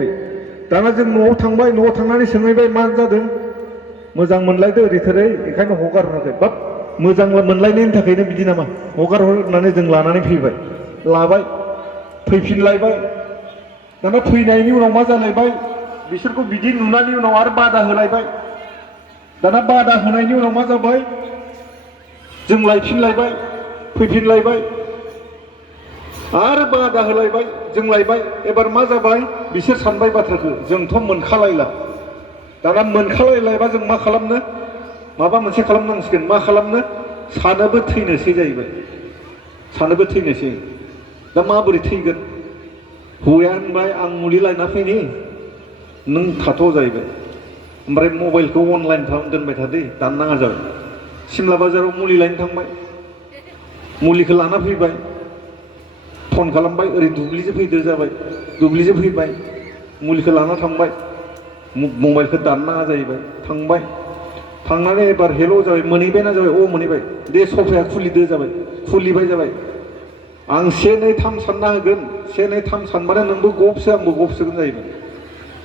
फैयाखै दाना जों न'आव थांबाय न'आव थांनानै सोंहैबाय मा जादों मोजां मोनलायदो ओरै थोरै बेखायनो हगार हराखै बाब मोजां मोनलायनायनि थाखायनो बिदि नामा हगार हर होननानै जों लानानै फैबाय लाबाय फैफिनलायबाय दाना फैनायनि उनाव मा जालायबाय बिसोरखौ बिदि नुनायनि उनाव आरो बादा होलायबाय दाना बादा होनायनि उनाव मा जाबाय जों लायफिनलायबाय फैफिनलायबाय आरो बादा होलायबाय जों लायबाय एबार मा जाबाय बिसोर सानबाय बाथ्राखौ जोंथ' मोनखालायला दाना मोनखालायलायबा जों मा खालामनो माबा मोनसे खालामनांसिगोन मा खालामनो सानोबो थैनोसै जाहैबाय सानोबो थैनोसै दा माबोरै थैगोन हौवाया होनबाय आं मुलि लायना फैनि नों थाथ' जाहैबाय ओमफ्राय मबाइलखौ अनलाइन खालामना दोनबाय थादे दाननाङा जाबाय सिमला बाजाराव मुलि लायनो थांबाय मुलिखौ लाना फैबाय फन खालामबाय ओरै दुब्लिजों फैदो जाबाय दुब्लिजों फैबाय मुलिखौ लाना थांबाय मबाइलखौ दाननाङा जाहैबाय थांबाय थांनानै एबार हेल' जाबाय मोनहैबायना जाबाय मोनहैबाय दे सफाया खुलिदो जाबाय खुलिबाय जाबाय आं 1 2 3 सानना होगोन 1 2 3 सानबानो नोंबो गबसो आंबो गबसोगोन जाहैबाय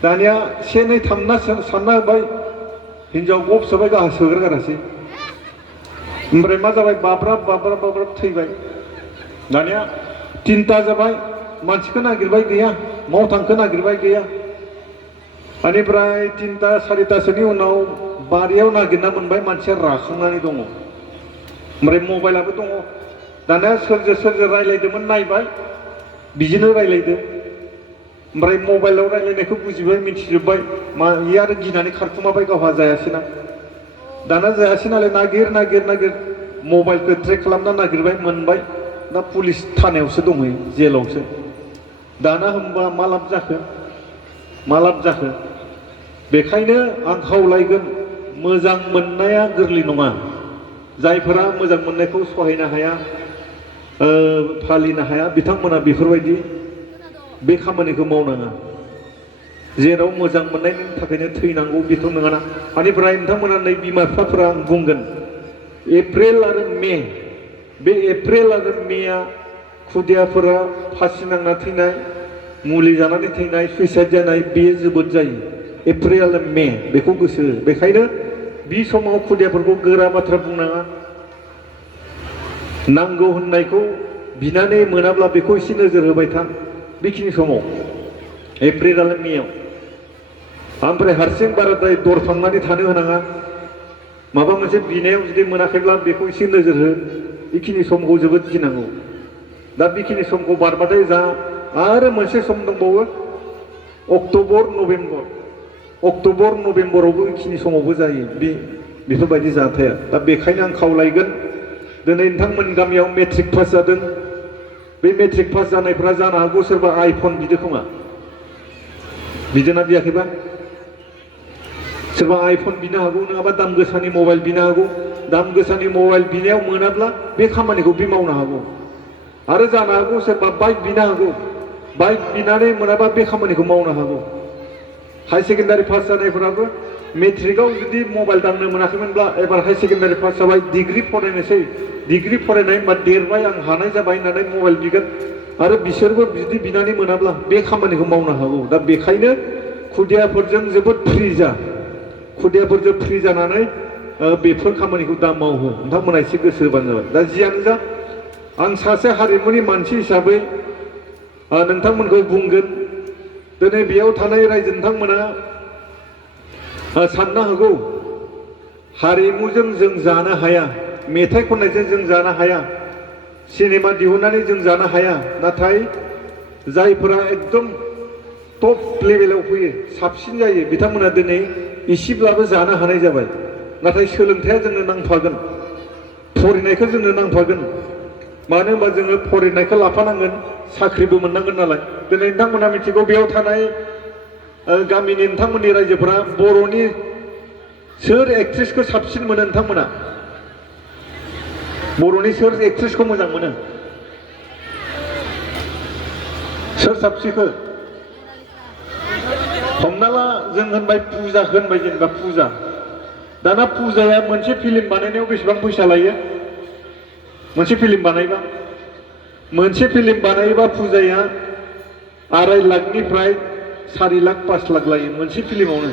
दानिया 1 2 3 ना सानना होबाय हिन्जाव गबसोबाय गाहा सोग्रागारासै ओमफ्राय मा जाबाय बाब्राब बाब्राब बाब्राब थैबाय दानिया 3टा जाबाय मानसिखौ नागिरबाय गैया माव थांखो नागिरबाय गैया बेनिफ्राय 3टा 4टासोनि उनाव बारियाव नागिरना मोनबाय मानसिया राखांनानै दङ ओमफ्राय मबाइलाबो दङ दानिया सोरजों रायलायदोंमोन नायबाय बिदिनो रायलायदो ओमफ्राय मबाइलाव रायलायनायखौ बुजिबाय मिथिजोब्बाय मा इयो आरो गिनानै खारखुमाबाय गावहा जायासैना दाना जायासै नालाय नागिर नागिर नागिर मबाइलखौ ट्रेक खालामना नागिरबाय मोनबाय दा पुलिस थानायावसो दंहैयो जेलावसो दाना होमबा मा लाब जाखो बेखायनो आं खावलायगोन मोजां मोननाया गोरलै नङा जायफोरा मोजां मोननायखौ सहायनो हाया फालिनो हाया बिथांमोना बेफोरबायदि बे खामानिखौ मावनाङा जेराव मोजां मोननायनि थाखायनो थैनांगौ बेथ' नङाना बेनिफ्राय नोंथांमोना नै बिमा बिफाफोरा आं बुंगोन एप्रिल आरो मे बे एप्रिल आरो मेआ खुदियाफोरा फासि नांना थैनाय मुलि जानानै थैनाय सुइसाइड जानाय बेयो जोबोद जायो एप्रिल आरो मे बेखौ गोसो हो बेखायनो बे समाव खुदियाफोरखौ गोरा बाथ्रा बुंनाङा नांगौ होननायखौ बिनानै मोनाब्ला बेखौ एसे नोजोर होबाय था बेखिनि समाव एप्रिल आरो मेआव ओमफ्राय हारसिं बाराद्राय दरफांनानै थानो होनाङा माबा मोनसे बिनायाव जुदि मोनाखैब्ला बेखौ एसे नोजोर हो बेखिनि समखौ जोबोद गिनांगौ दा बेखिनि समखौ बारबाथाय जा आरो मोनसे सम दंबावो अक्ट'बर नभेम्बरावबो बेखिनि समावबो जायो बेफोरबायदि जाथाया दा बेखायनो आं खावलायगोन दिनै नोंथांमोन गामियाव मेट्रिक पास जादों बे मेट्रिक पास जानायफ्रा जानो हागौ सोरबा आइफन बिदो खोमा बिदोना बियाखैबा सोरबा आइफन बिनो हागौ नङाबा दाम गोसानि मबाइल बिनो हागौ दाम गोसानि मबाइल बिनायाव मोनाब्ला बे खामानिखौ बे मावनो हागौ आरो जानो हागौ सोरबा बाइक बिनो हागौ बाइक बिनानै मोनाबा बे खामानिखौ मावनो हागौ हाई सेकेन्डारि पास जानायफोराबो मेट्रिकआव जुदि मबाइल दांनो मोनाखैमोनब्ला एबार हाई सेकेन्डारि पास जाबाय डिग्री फरायनोसै डिग्री फरायनाय होनबा देरबाय आं हानाय जाबाय होननानै मबाइल बिगोन आरो बिसोरबो जुदि बिनानै मोनाब्ला बे खामानिखौ मावनो हागौ दा बेखायनो खुदियाफोरजों जोबोद खुदियाफोरजों फ्रि जानानै बेफोर खामानिखौ दा मावहो नोंथांमोना एसे गोसो होबानो जाबाय दा जियानो जा आं सासे हारिमुनि मानसि हिसाबै नोंथांमोनखौ बुंगोन दिनै बेयाव थानाय रायजो नोंथांमोना साननो हागौ हारिमुजों जों जानो हाया मेथाइ खननायजों जों जानो हाया सिनेमा दिहुननानै जों जानो हाया नाथाय जायफोरा एकदम टप लेभेलाव फैयो साबसिन जायो बिथांमोना दिनै इसेब्लाबो जानो हानाय जाबाय नाथाय सोलोंथाइया जोंनो नांफागोन फरायनायखौ जोंनो नांफागोन मानो होनबा जोङो फरायनायखौ लाफानांगोन साख्रिबो मोननांगोन नालाय दिनै नोंथांमोना मिथिगौ बेयाव थानाय गामिनि नोंथांमोननि रायजोफोरा बर'नि सोर एक्ट्रेसखौ साबसिन मोनो नोंथांमोना बर'नि सोर एक्ट्रेसखौ मोजां मोनो सोर साबसिनखौ हमना ला जों होनबाय फुजाखौ होनबाय जेनेबा फुजा दाना फुजाया मोनसे फिल्म बानायनायाव बेसेबां फैसा लायो मोनसे फिल्म बानायोबा फुजाया 2.5 लाखनिफ्राय 4 लाख 5 लाख लायो मोनसे फिल्मावनो।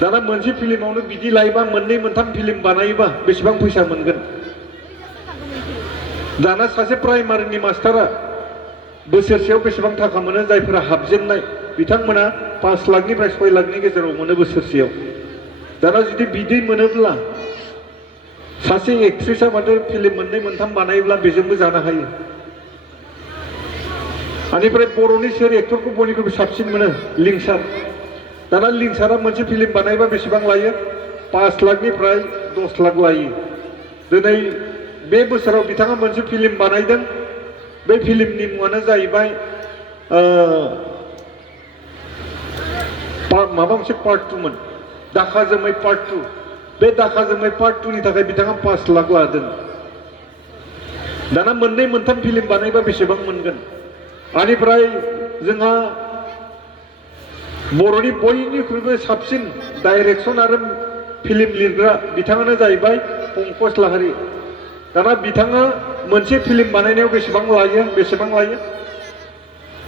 दाना मोनसे फिल्मावनो बिदि लायोबा मोननै मोनथाम फिल्म बानायोबा बेसेबां फैसा मोनगोन? दाना सासे प्राइमारिनि मास्टारा बोसोरसेयाव बेसेबां थाखा मोनो? जायफोरा हाबजेननाय बिथांमोना 5 लाखनिफ्राय 6 लाखनि गेजेराव मोनो बोसोरसेयाव। दाना जुदि बिदि मोनोब्ला सासे एक्ट्रेसआ माथो फिल्म मोननै मोनथाम बानायोब्ला बेजोंबो जानो हायो। बेनिफ्राय बर'नि सोर एक्टरखौ बयनिख्रुइबो साबसिन मोनो? लिंसार। दाना लिंसारा मोनसे फिल्म बानायबा बेसेबां लायो? 5 लाखनिफ्राय 10 लाख लायो। दिनै बे बोसोराव बिथाङा मोनसे फिल्म बानायदों। बे फिल्मनि मुङानो जाहैबाय माबा मोनसे पार्ट 2 मोन, दाखा जोमै पार्ट 2। बे दाखा जोमै पार्ट 2 नि थाखाय बिथाङा 5 लाख लादों। दाना मोननै मोनथाम फिल्म बानायबा बेसेबां मोनगोन? बेनिफ्राय जोंहा बर'नि बयनिख्रुइबो साबसिन डाइरेक्सन आरो फिल्म लिरग्रा बिथाङानो जाहैबाय पंकज लाहारी। दाना बिथाङा मोनसे फिल्म बानायनायाव बेसेबां लायो?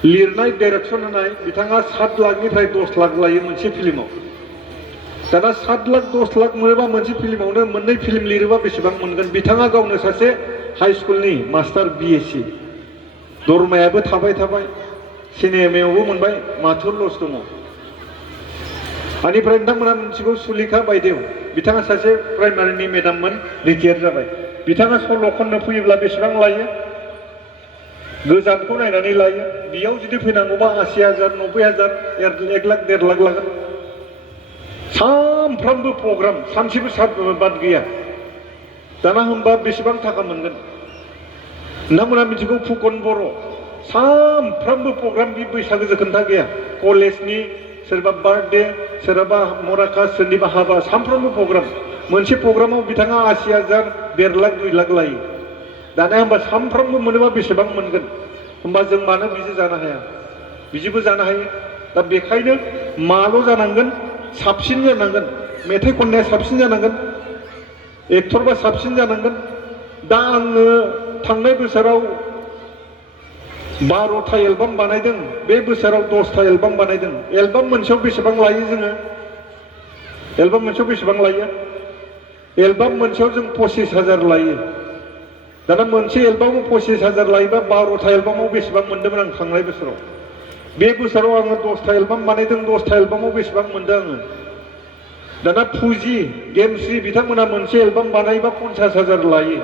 लिरनाय डाइरेक्सन होनाय बिथाङा 7 लाखनिफ्राय 10 लाख लायो मोनसे फिल्माव। दाना 7 लाख 10 लाख मोनोबा मोनसे फिल्मावनो मोननै फिल्म लिरोबा बेसेबां मोनगोन? बिथाङा गावनो सासे हाई स्कुलनि मास्टार BSc, दरमायाबो थाबाय सिनेमायावबो मोनबाय, माथो लस दङ। बेनिफ्राय नोंथांमोना मिथिगौ सुलेखा बायदेव, बिथाङा सासे प्राइमारिनि मेडाममोन, रिटायार जाबाय। बिथाङा सल' खननो फैयोब्ला बेसेबां लायो? गोजानखौ नायनानै लायो। बेयाव जुदि फैनांगौबा 80,000 90,000 1 लाख 1.5 लाख लागोन। सानफ्रामबो प्रग्राम, सानसेबो बाद गैया। दाना होनबा बेसेबां थाखा मोनगोन? नोंथांमोना मिथिगौ फुकन बर', सानफ्रामबो प्रग्राम, बे बैसागो खोन्था गैया। कलेजनि सोरबा बार्थडे, सोरबा मराकास, सोरनिबा हाबा, सानफ्रामबो प्रग्राम। मोनसे प्रग्रामाव बिथाङा 80,000 1.5 लाख 2 लाख लायो। दाना होनबा सानफ्रामबो मोनोबा बेसेबां मोनगोन? होनबा जों मानो बिदि जानो हाया? बिदिबो जानो हायो। दा बेखायनो माल' जानांगोन? साबसिन जानांगोन। मेथाइ खननाया साबसिन जानांगोन, एक्टरबा साबसिन जानांगोन। दा आङो थांनाय बोसोराव 12था एलबाम बानायदों, बे बोसोराव 10था एलबाम बानायदों। एलबाम मोनसेयाव बेसेबां लायो जोङो? एलबाम मोनसेयाव बेसेबां लायो? एलबाम मोनसेयाव जों 25,000 लायो। दाना मोनसे एलबामाव 25,000 लायोबा 12था एलबामाव बेसेबां मोनदोंमोन आं थांनाय बोसोराव? बे बोसोराव आङो 10था एलबाम बानायदों, 10था एलबामाव बेसेबां मोनदों आङो? दाना फुजि, गेमश्री बिथांमोना मोनसे एलबाम बानायोबा 50,000 लायो।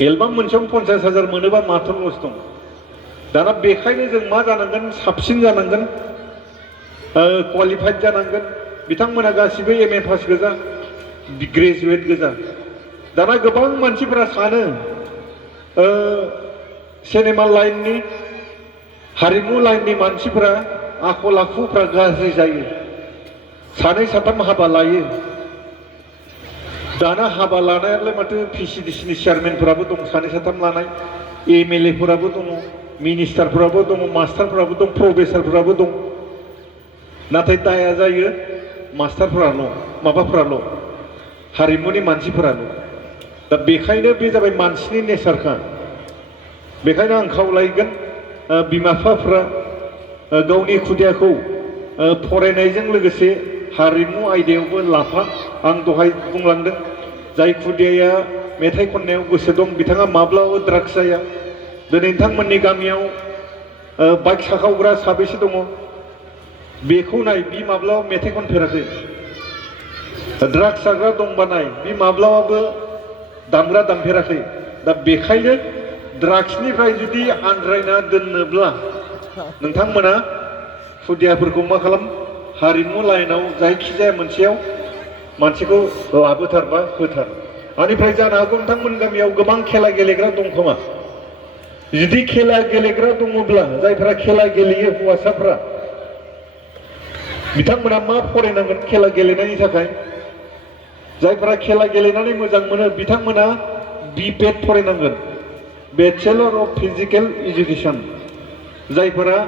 एलबाम मोनसेयाव 50,000 मोनोबा माथो लस दं? दाना बेखायनो जों मा जानांगोन? साबसिन जानांगोन, क्वालिफाइड जानांगोन। बिथांमोना गासिबो MA पास गोजा, ग्रेजुवेट गोजा। दाना गोबां मानसिफोरा सानो सिनेमा लाइननि, हारिमु लाइननि मानसिफोरा आखल आखुफ्रा गाज्रि जायो, 2 3 हाबा लायो। दाना हाबा लानायालाय माथो PCDC नि चेयारमेनफोराबो दं 2 3 लानाय, MLA फोराबो दङ, मिनिस्टारफोराबो दङ, मास्टारफोराबो दं, प्रफेसारफोराबो दं। नाथाय दाया जायो मास्टारफोराल', माबाफोराल', हारिमुनि मानसिफोराल'। दा बेखायनो बे जाबाय मानसिनि नेचारखा। बेखायनो आं खावलायगोन बिमा बिफाफ्रा गावनि खुदियाखौ फरायनायजों लोगोसे हारिमु आयदायावबो लाफा। आं दहाय बुंलांदों, जाय खुदियाया मेथाइ खननायाव गोसो दं बिथाङा माब्लाबाबो ड्राग्स जाया। दिनै नोंथांमोननि गामियाव बाइक साखावग्रा साबेसे दङ? बेखौ नाय, बि माब्लाबा मेथाइ खनफेराखै। ड्राग्स जाग्रा दंबा नाय, बि माब्लाबाबो दामग्रा दामफेराखै। दा बेखायनो ड्राग्सनिफ्राय जुदि आनज्रायना दोननोब्ला नोंथांमोना खुदियाफोरखौ मा खालाम? हारिमु लाइनाव जायखिजाया मोनसेयाव मानसिखौ लाबोथारबा होथार। बेनिफ्राय जानो हागौ नोंथांमोन गामियाव गोबां खेला गेलेग्रा दं खोमा। जुदि खेला गेलेग्रा दङब्ला, जायफोरा खेला गेलेयो हौवासाफ्रा, बिथांमोना मा फरायनांगोन खेला गेलेनायनि थाखाय? जायफोरा खेला गेलेनानै मोजां मोनो बिथांमोना BPED फरायनांगोन, बेचेलर अफ फिजिकेल एजुकेसन। जायफोरा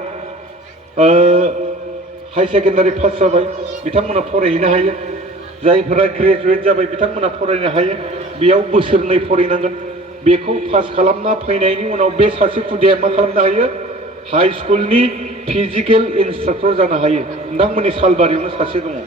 हाई सेकेन्डारि पास जाबाय बिथांमोना फरायहैनो हायो। जायफोरा ग्रेजुवेट जाबाय बिथांमोना फरायनो हायो। बेयाव बोसोरनै फरायनांगोन। बेखौ पास खालामना फैनायनि उनाव बे सासे खुदिया मा खालामनो हायो? हाई स्कुलनि फिजिकेल इन्सट्राक्टर जानो हायो नोंथांमोननि सालबारियावनो सासे दङ